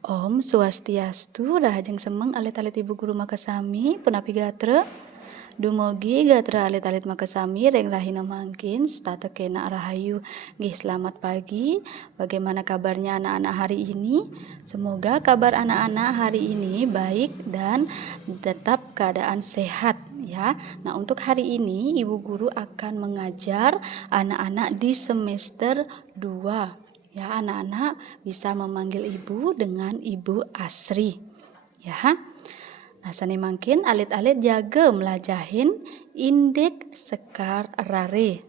Om Swastiastu, rahajeng semeng alit-alit Ibu Guru Makasami, punapi gatra. Dumugi gatra alit-alit Makasami, reng rahina mangkin, statekena rahayu. Nggih, selamat pagi. Bagaimana kabarnya anak-anak hari ini? Semoga kabar anak-anak hari ini baik dan tetap keadaan sehat ya. Nah, untuk hari ini Ibu Guru akan mengajar anak-anak di semester 2. Ya, anak-anak bisa memanggil ibu dengan Ibu Asri. Ya. Nah, sani mangkin alit-alit jaga melajahin indik sekar rare.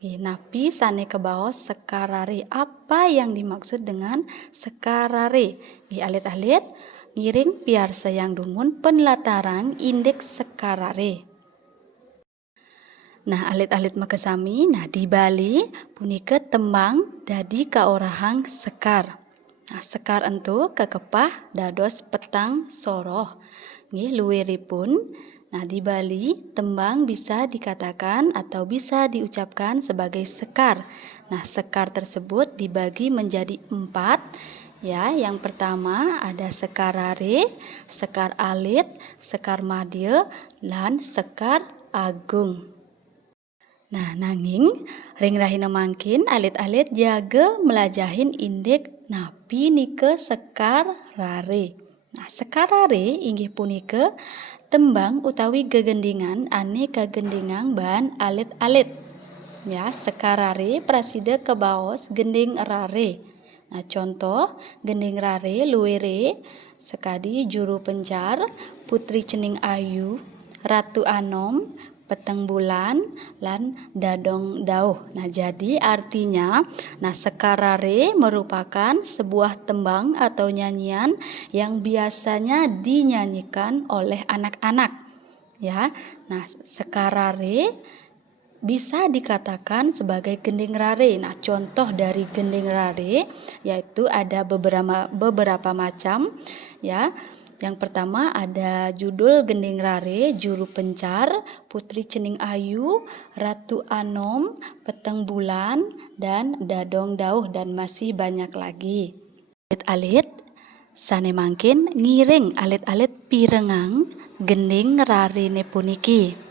Napi sane ke bawah sekarare. Apa yang dimaksud dengan sekarare? Alit-alit ngiring piar sayang dumun penlataran indeks sekarare. Nah, alit-alit Makasami, nah di Bali punika tembang dadi kaorahang sekar. Nah, sekar entu kekepah dados petang soroh. Nggih, luwiripun. Nah, di Bali tembang bisa dikatakan atau bisa diucapkan sebagai sekar. Nah, sekar tersebut dibagi menjadi 4. Ya, yang pertama ada sekar rare, sekar alit, sekar madya, lan sekar agung. Nah, nanging ring rahina mangkin alit-alit jaga melajahin indik napi nike sekar rare. Nah, sekar rare inggih punika tembang utawi gegendingan ane kagendingan ban alit-alit. Ya, sekar rare prasida kebaos gending rare. Nah, contoh gending rare luwere sekadi juru pencar, putri cening ayu, ratu anom, peteng bulan, lan dadong dauh. Nah, jadi artinya, nah sekarare merupakan sebuah tembang atau nyanyian yang biasanya dinyanyikan oleh anak-anak. Ya, nah sekarare bisa dikatakan sebagai gending rare. Nah, contoh dari gending rare yaitu ada beberapa macam ya. Yang pertama ada judul gending rare, juru pencar, putri cening ayu, ratu anom, peteng bulan, dan dadong dauh, dan masih banyak lagi. Alit-alit sane mangkin ngiring alit-alit pirengang gending rare ne puniki.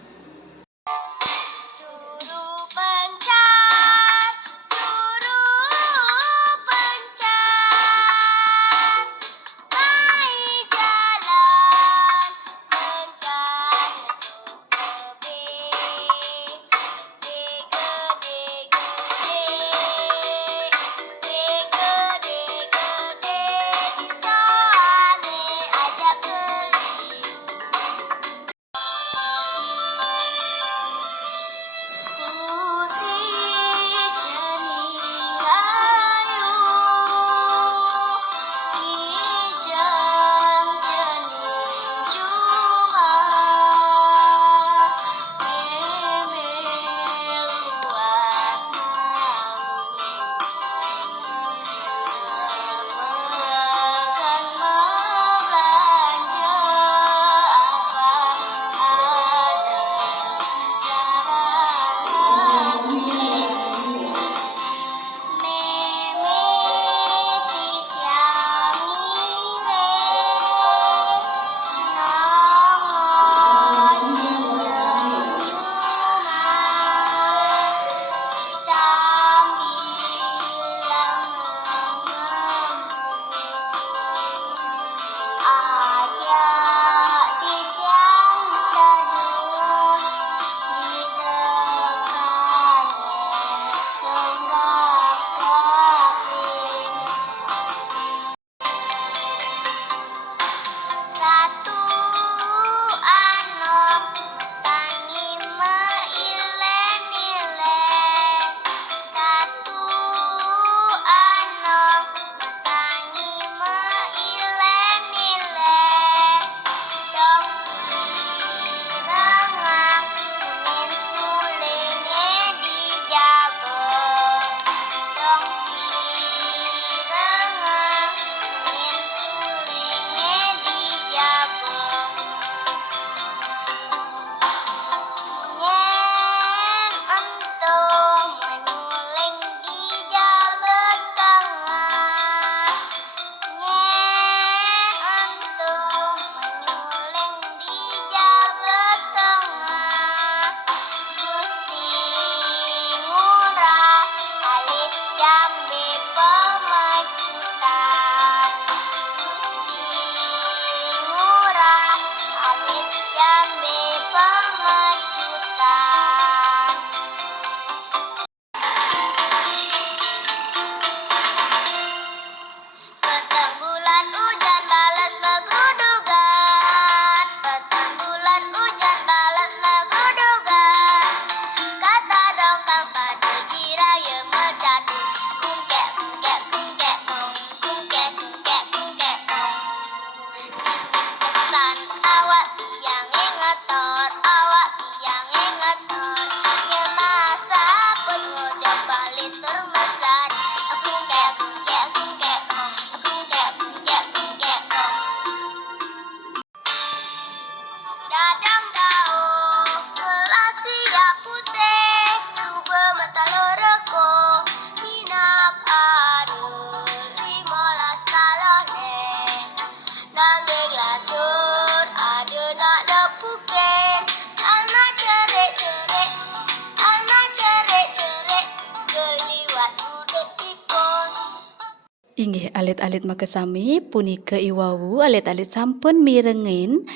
Inggih alit-alit makasami punika iwawu alit-alit sampun mirengin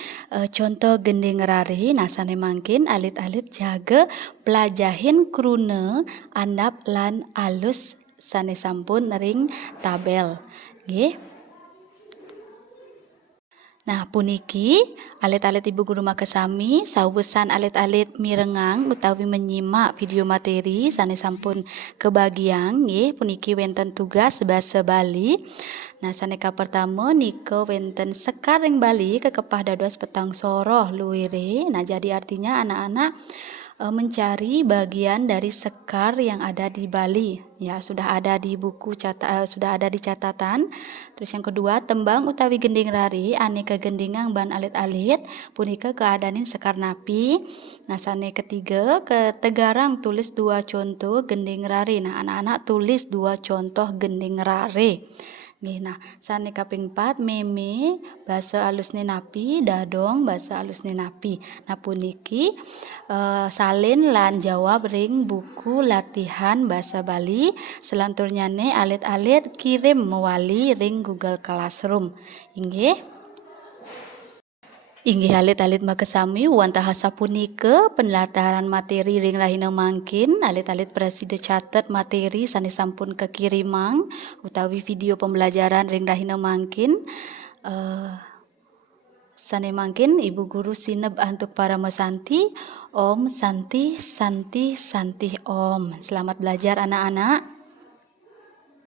contoh gending rari nasane mangkin alit-alit jaga pelajahin krune andap lan alus sane sampun ring tabel. Nggih. Nah, puniki alit-alit Ibu Guru makasami sawusan alit-alit mirengang utawi menyimak video materi sane sampun kebagian nggih puniki wenten tugas basa Bali. Nah, saneka pertama nika wenten sekar ring Bali kekepah dados petang soroh luwire. Nah, jadi artinya anak-anak mencari bagian dari sekar yang ada di Bali. Ya, sudah ada di buku sudah ada di catatan. Terus yang kedua, tembang utawi gending rari aneka gendingang ban alit-alit punika keadanin sekar napi. Nah, sane ketiga, ketegarang tulis 2 contoh gending rari. Nah, anak-anak tulis 2 contoh gending rari. Nggih, nah sane kaping 4 meme bahasa alusne napi dadong bahasa alusne napi. Nah puniki salin lan jawab ring buku latihan bahasa Bali selanturnyane alit-alit kirim mewali ring Google Classroom. Inggih alit-alit makasami wantahasa punika penlataran materi ring rahina mangkin alit-alit preside catet materi sane sampun kekirimang utawi video pembelajaran ring rahina mangkin sane mangkin Ibu Guru sineb antuk para mesanti Om Santi Santi Santi Om. Selamat belajar anak-anak.